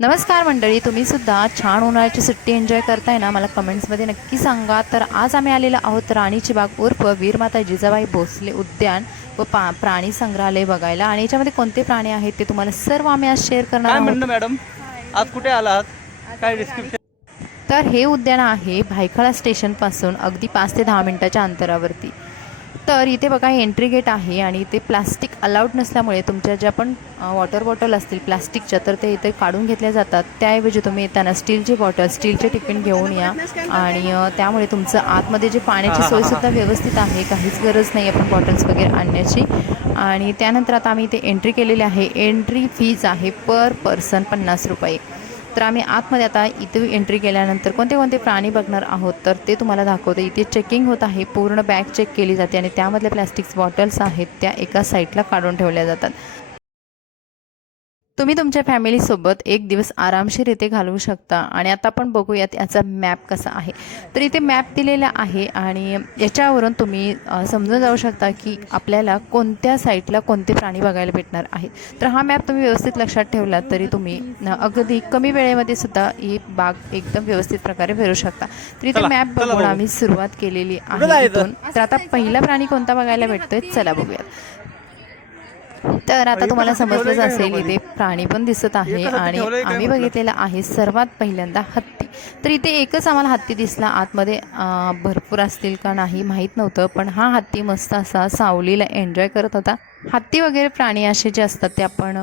नमस्कार मंडळी, तुम्ही सुद्धा छान उन्हाळ्याची सुट्टी एन्जॉय करताय ना? मला कमेंट्समध्ये नक्की सांगा. तर आज आम्ही आलेलो आहोत राणीची बाग उर्फ वीरमाता जिजाबाई भोसले उद्यान व प्राणी संग्रहालय बघायला. आणि याच्यामध्ये कोणते प्राणी आहेत ते तुम्हाला सर्व आम्ही आज शेअर करणार काय आहोत. म्हणणं मॅडम, आज कुठे आलात? काय डिस्क्रिप्शन? तर हे उद्यान आहे भायखळा स्टेशनपासून अगदी 5 ते 10 मिनिटाच्या अंतरावरती. तर इथे बघा एंट्री गेट आहे आणि इथे प्लास्टिक अलाउड नसल्यामुळे तुमच्या ज्या पण वॉटर बॉटल असतील प्लास्टिकच्या तर ते इथे काढून घेतल्या जातात. त्याऐवजी तुम्ही येताना स्टीलची बॉटल स्टीलचे टिफिन घेऊन या. आणि त्यामुळे तुमचं आतमध्ये जे पाण्याची सोयसुद्धा व्यवस्थित आहे, काहीच गरज नाही आपण बॉटल्स वगैरे आणण्याची. आणि त्यानंतर आता आम्ही इथे एंट्री केलेली आहे. एंट्री फीज आहे पर पर्सन 50 रुपये. तर आम्ही आतमध्ये आता इथे एंट्री केल्यानंतर कोणते कोणते प्राणी बघणार आहोत तर ते तुम्हाला दाखवते. इथे चेकिंग होत आहे, पूर्ण बॅग चेक केली जाते आणि त्यामधल्या प्लॅस्टिक्स बॉटल्स आहेत त्या एका साईडला काढून ठेवल्या जातात. तुम्ही तुमच्या फॅमिलीसोबत एक दिवस आरामशीर इथे घालवू शकता. आणि आता आपण बघूयात याचा मॅप कसा आहे. तर इथे मॅप दिलेला आहे आणि याच्यावरून तुम्ही समजून जाऊ शकता की आपल्याला कोणत्या साईडला कोणते प्राणी बघायला भेटणार आहेत. तर हा मॅप तुम्ही व्यवस्थित लक्षात ठेवलात तरी तुम्ही अगदी कमी वेळेमध्ये सुद्धा ही बाग एकदम व्यवस्थित प्रकारे फिरू शकता. तर इथे मॅप बघून आम्ही सुरुवात केलेली आहे इथून. तर आता पहिला प्राणी कोणता बघायला भेटतोय चला बघूयात. तर आता तुम्हाला समजलंच असेल इथे प्राणी पण दिसत आहे आणि आम्ही बघितलेला आहे सर्वात पहिल्यांदा हत्ती. तर इथे एकच आम्हाला हत्ती दिसला. आतमध्ये भरपूर असतील का नाही माहीत नव्हतं, पण हा हत्ती मस्त असा सावलीला एन्जॉय करत होता. हत्ती वगैरे प्राणी असे जे असतात ते आपण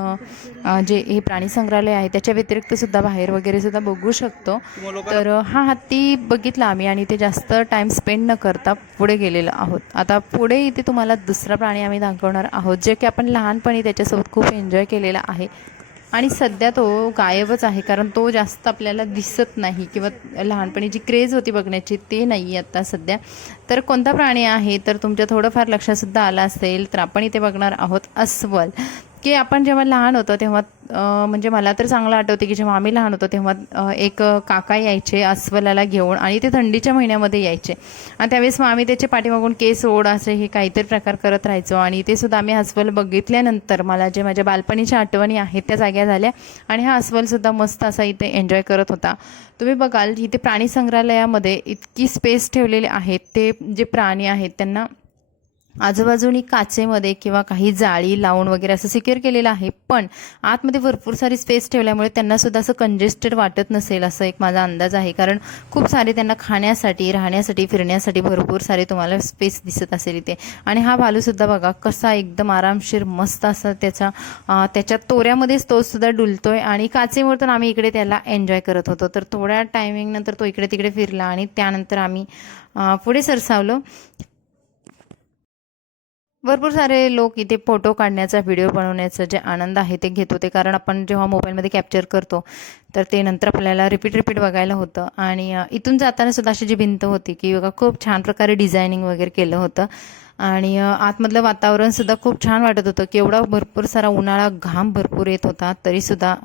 जे हे प्राणी संग्रहालय आहे त्याच्या व्यतिरिक्त सुद्धा बाहेर वगैरे सुद्धा बघू शकतो. तर हा हत्ती बघितला आम्ही आणि ते जास्त टाईम स्पेंड न करता पुढे गेलेलो आहोत. आता पुढे इथे तुम्हाला दुसरा प्राणी आम्ही दाखवणार आहोत जे की आपण लहानपणी त्याच्यासोबत खूप एन्जॉय केलेला आहे आणि सध्या तो गायबच आहे, कारण तो जास्त आपल्याला दिसत नाही किंवा लहानपणी जी क्रेज होती बघण्याची ते नाही आता सध्या. तर कोणता प्राणी आहे तर तुमच्या थोडंफार लक्षातसुद्धा आलं असेल. तर आपण इथे बघणार आहोत अस्वल. की आपण जेव्हा लहान होतो तेव्हा म्हणजे मला तर चांगलं आठवते की जेव्हा आम्ही लहान होतो तेव्हा एक काका यायचे अस्वलाला घेऊन आणि ते थंडीच्या महिन्यामध्ये यायचे आणि त्यावेळेस मग आम्ही त्याचे पाठीमागून केस ओढ असे हे काहीतरी प्रकार करत राहायचो. आणि ते सुद्धा आम्ही अस्वल बघितल्यानंतर मला जे माझ्या बालपणीच्या आठवणी आहेत त्या जाग्या झाल्या आणि हा अस्वलसुद्धा मस्त असा इथे एन्जॉय करत होता. तुम्ही बघाल इथे प्राणी संग्रहालयामध्ये इतकी स्पेस ठेवलेले आहेत. ते जे प्राणी आहेत त्यांना आजूबाजूनी काचेमध्ये किंवा काही जाळी लावून वगैरे असं सिक्युअर केलेलं आहे, पण आतमध्ये भरपूर सारी स्पेस ठेवल्यामुळे त्यांनासुद्धा असं कंजेस्टेड वाटत नसेल असं एक माझा अंदाज आहे. कारण खूप सारे त्यांना खाण्यासाठी राहण्यासाठी फिरण्यासाठी भरपूर सारे तुम्हाला स्पेस दिसत असेल इथे. आणि हा भालूसुद्धा बघा कसा एकदम आरामशीर मस्त असा त्याच्या तोऱ्यामध्येच तोसुद्धा डुलतोय आणि काचेवरतून आम्ही इकडे त्याला एन्जॉय करत होतो. तर थोड्या टायमिंगनंतर तो इकडे तिकडे फिरला आणि त्यानंतर आम्ही पुढे सरसावलो. भरपूर सारे लोक इथे फोटो काढण्याचा व्हिडिओ बनवण्याचा जे आनंद आहे ते घेत होते, कारण आपण जेव्हा मोबाईलमध्ये कॅप्चर करतो तर ते नंतर आपल्याला रिपीट बघायला होतं. आणि इथून जाताना सुद्धा अशी जी भिंत होती की बघा खूप छान प्रकारे डिझायनिंग वगैरे केलं होतं आणि आतमधलं वातावरणसुद्धा खूप छान वाटत होतं की एवढा भरपूर सारा उन्हाळा घाम भरपूर येत होता तरीसुद्धा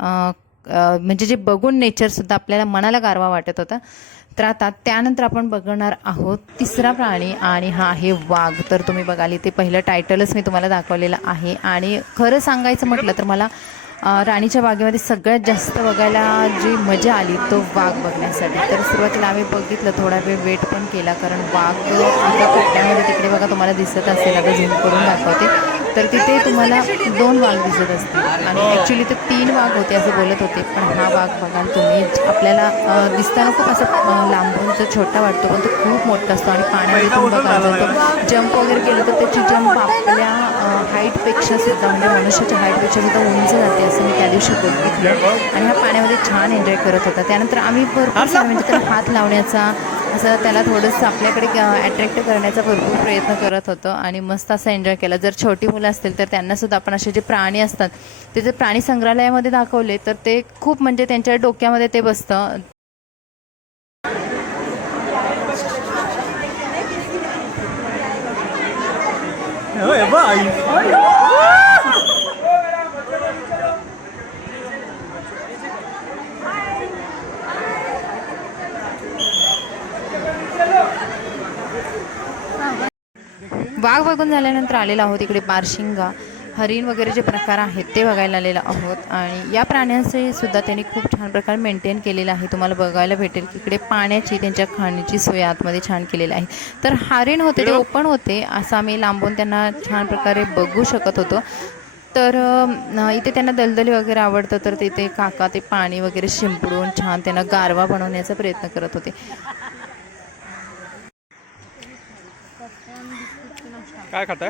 म्हणजे जे बघून नेचरसुद्धा आपल्याला मनाला गारवा वाटत होता. तर आता त्यानंतर आपण बघणार आहोत तिसरा प्राणी आणि हा आहे वाघ. तर तुम्ही बघाल इथे पहिलं टायटलच मी तुम्हाला दाखवलेलं आहे. आणि खरं सांगायचं म्हटलं तर मला राणीच्या बागेमध्ये सगळ्यात जास्त बघायला जी मजा आली तो वाघ बघण्यासाठी. तर सुरुवातीला आम्ही बघितलं, थोडा वेळ वेट पण केला कारण वाघ एका कोपऱ्यामध्ये तिकडे बघा तुम्हाला दिसत असेल, आता झूम करून दाखवते. तर तिथे तुम्हाला 2 वाघ दिसत असतील आणि ॲक्च्युली ते 3 वाघ होते असं बोलत होते, पण हा वाघ बघाल तुम्ही आपल्याला दिसताना खूप असं लांबून जो छोटा वाटतो पण तो खूप मोठा असतो. आणि पाण्यामध्ये तुम्ही बघाल जर तो जंप वगैरे केलं तर त्याची जंप आपल्या हाईटपेक्षा सुद्धा म्हणजे मनुष्याच्या हाईटपेक्षा सुद्धा उंच जाते असं मी त्या दिवशी बघितलं. आणि हा पाण्यामध्ये छान एन्जॉय करत होता. त्यानंतर आम्ही भरपूर सारं म्हणजे त्याला हात लावण्याचा असं त्याला थोडंसं आपल्याकडे अट्रॅक्ट करण्याचा भरपूर प्रयत्न करत होतो आणि मस्त असं एन्जॉय केला. जर छोटी मुलं असतील तर त्यांनासुद्धा आपण असे जे प्राणी असतात ते जर प्राणी संग्रहालयामध्ये दाखवले तर ते खूप म्हणजे त्यांच्या डोक्यामध्ये ते बसतं. वाघ बघून झाल्यानंतर आलेलो आहोत इकडे बारशिंगा. हरिण वगैरे जे प्रकार आहेत ते बघायला आलेलो आहोत. आणि या प्राण्यांचे सुद्धा त्यांनी खूप छान प्रकारे मेंटेन केलेलं आहे. तुम्हाला बघायला भेटेल की इकडे पाण्याची त्यांच्या खाण्याची सोय आतमध्ये छान केलेली आहे. तर हरिण होते ते ओपन होते, असं आम्ही लांबून त्यांना छान प्रकारे बघू शकत होतो. तर इथे त्यांना दलदली वगैरे आवडतं, तर तिथे काका ते पाणी वगैरे शिंपडून छान त्यांना गारवा बनवण्याचा प्रयत्न करत होते. काय खाताय?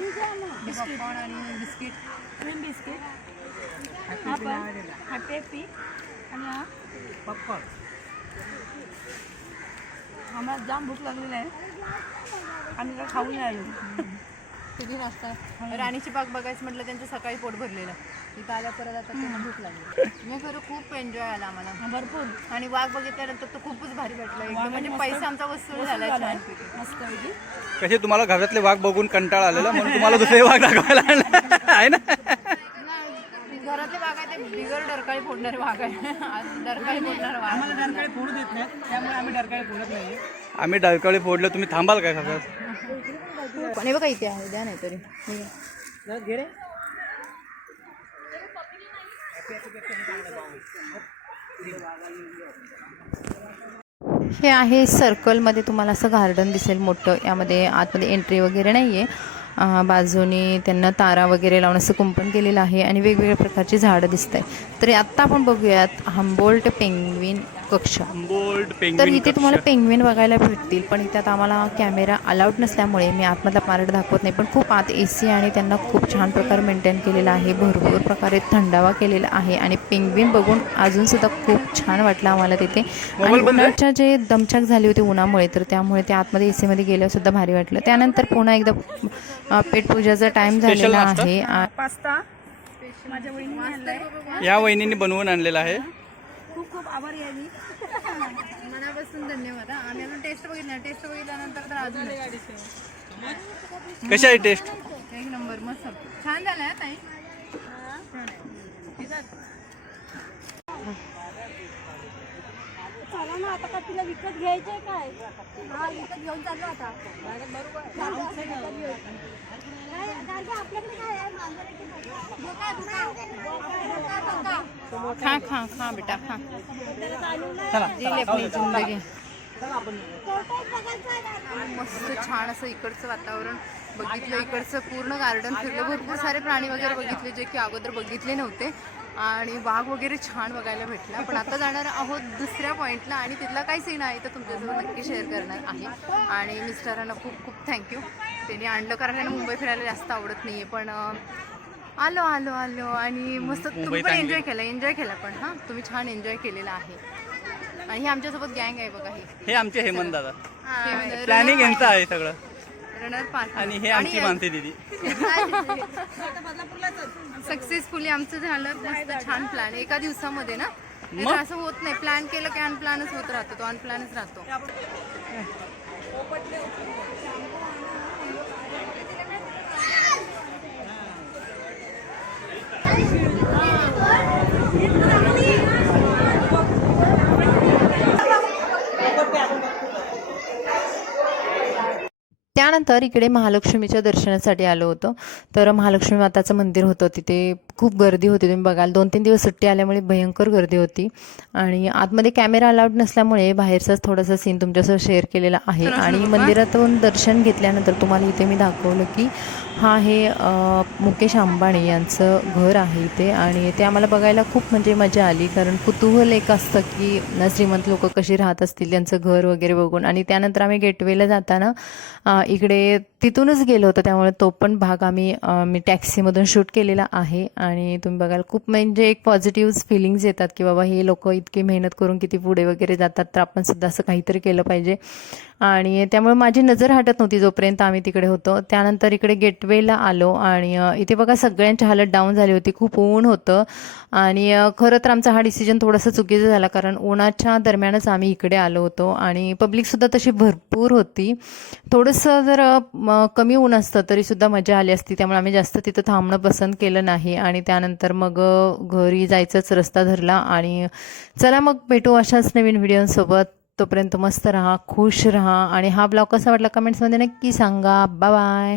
आम्हाला जाम भूक लागलेली आहे. आम्ही काय खाऊन नाही आलो. कधी नाश्ता राणीची बाग बघायचं म्हटलं त्यांचं सकाळी पोट भरलेलं. इथं आल्या परत आता त्यांना भूक लागली. मी खरं खूप एन्जॉय आला आम्हाला भरपूर. आणि वाघ बघितल्यानंतर तर खूपच भारी वाटलं. एकदम म्हणजे पैसा आमचा वसूल झाला छान. मस्त पैकी. कसे तुम्हाला घरातले वाघ बघून कंटाळा आलेला म्हणून तुम्हाला दुसरे वाघ दाखवायला आणले. आहे ना? घरातले वाघ आहे ते बिगर डरकाळी फोडणारे वाघ आहे. डरकाळी फोडणारे वाघ. आम्हाला डरकाळी फोडू देत नाही, त्यामुळे आम्ही डरकाळी फोडत नाही. आम्ही डरकाळी फोडलं, तुम्ही थांबाल काय खातात? पण हे बघा इथे आहे, द्या नाही तरी. हे आहे सर्कलमध्ये तुम्हाला असं गार्डन दिसेल मोठं. यामध्ये आतमध्ये एंट्री वगैरे नाही आहे. बाजूने त्यांना तारा वगैरे लावून असं कुंपण केलेलं आहे आणि वेगवेगळ्या प्रकारची झाडं दिसत आहे. तर आत्ता आपण बघूयात हम्बोल्ट पेंग्विन कक्ष. तर इथे तुम्हाला पेंग्विन बघायला भेटतील, पण इथे आता आम्हाला कॅमेरा अलाउड नसल्यामुळे मी आतमधला पार्ट दाखवत नाही. पण खूप आत AC आणि त्यांना खूप छान प्रकारे मेंटेन केलेला आहे. भरपूर प्रकारे थंडावा केलेला आहे आणि पेंग्विन बघून अजूनसुद्धा खूप छान वाटलं आम्हाला तिथे. आणि उन्हाच्या जे दमछाक झाली होती उन्हामुळे, तर त्यामुळे ते आतमध्ये AC मध्ये गेल्यावर सुद्धा भारी वाटलं. त्यानंतर पुन्हा एकदा पेटपूजाचा टाइम झालेला आहे. पास्ता माझ्या वहिनीने आणलाय. या वहिनीने बनवून आणलेला आहे. खूप खूप आभारी आहे मी. मनापासून धन्यवाद. आम्ही अजून टेस्ट बघितल्यानंतर तर अजून कशी आहे टेस्ट? एक नंबर, मस्त छान झालं आहे ताई. चला ना आता, का तिला विकत घ्यायचंय काय? हा, विकत घेऊन चाललो आता. खा खा खा बेटा खा. दिली आपली जिंदगी. मस्त छान असं इकडचं वातावरण बघितलं, इकडचं पूर्ण गार्डन फिरलं, भरपूर सारे प्राणी वगैरे बघितले जे की अगोदर बघितले नव्हते. आणि वाघ वगैरे छान बघायला भेटला. पण आता जाणार आहोत दुसऱ्या पॉईंटला आणि तिथला काय सीन आहे तर तुमच्यासोबत नक्की शेअर करणार आहे. आणि मिस्टरांना खूप खूप थँक्यू, त्यांनी आणलं, कारण त्यांना मुंबई फिरायला जास्त आवडत नाही आहे. पण आलो आलो आलो आणि मस्त तुम्ही पण एन्जॉय केला पण. हां, तुम्ही छान एन्जॉय केलेला आहे. आणि हे आमच्यासोबत गँग आहे बघा. हे आमचे हेमंत दादा. हे प्लॅनिंग यांचं आहे सगळं. Runner pass. आणि हे आमची मानसी दिदी. सक्सेसफुली आमचं झालं. मस्त छान प्लॅन एका दिवसामध्ये ना. असं होत नाही, प्लॅन केलं की अनप्लॅनच होत राहतो, तो अनप्लॅनच राहतो. त्यानंतर इकडे महालक्ष्मीच्या दर्शनासाठी आलो होतो. तर महालक्ष्मी माताचं मंदिर होतं, तिथे खूप गर्दी होती. तुम्ही बघाल 2-3 दिवस सुट्टी आल्यामुळे भयंकर गर्दी होती. आणि आतमध्ये कॅमेरा अलाउड नसल्यामुळे बाहेरचाच थोडासा सीन तुमच्यासोबत शेअर केलेला आहे. आणि मंदिरातून दर्शन घेतल्यानंतर तुम्हाला इथे मी दाखवलं की हा हे मुकेश अंबानी यांचं घर आहे इथे. आणि ते आम्हाला बघायला खूप म्हणजे मजा आली, कारण कुतूहल एक असतं की श्रीमंत लोक कशी राहत असतील त्यांचं घर वगैरे बघून. आणि त्यानंतर आम्ही गेटवेला जाताना इकडे तिथूनच गेलो होतो, त्यामुळे तो पण भाग मी टॅक्सीमधून शूट केलेला आहे. आणि तुम्ही बघाल खूप म्हणजे एक पॉझिटिव्ह फिलिंग्स येतात की बाबा हे लोक इतकी मेहनत करून किती पुढे वगैरे जातात, तर आपण सुद्धा असं काहीतरी केलं पाहिजे. आणि त्यामुळे माझी नजर हटत नव्हती जोपर्यंत आम्ही तिकडे होतो. त्यानंतर इकडे गेटवेला आलो आणि इथे बघा सगळ्यांची हालत डाऊन झाली होती, खूप ऊन होतं. आणि खरं तर आमचा हा डिसिजन थोडासा चुकीचा झाला, कारण उन्हाच्या दरम्यानच आम्ही इकडे आलो होतो आणि पब्लिकसुद्धा तशी भरपूर होती. थोडंसं जर कमी ऊन असतं तरीसुद्धा मजा आली असती, त्यामुळे आम्ही जास्त तिथं थांबणं पसंत केलं नाही. आणि त्यानंतर मग घरी जायचाच रस्ता धरला. आणि चला मग भेटू अशाच नवीन व्हिडिओसोबत. तोपर्यंत मस्त राहा, खुश राहा. आणि हा ब्लॉग कसा वाटला कमेंट्समध्ये नक्की सांगा. Bye bye.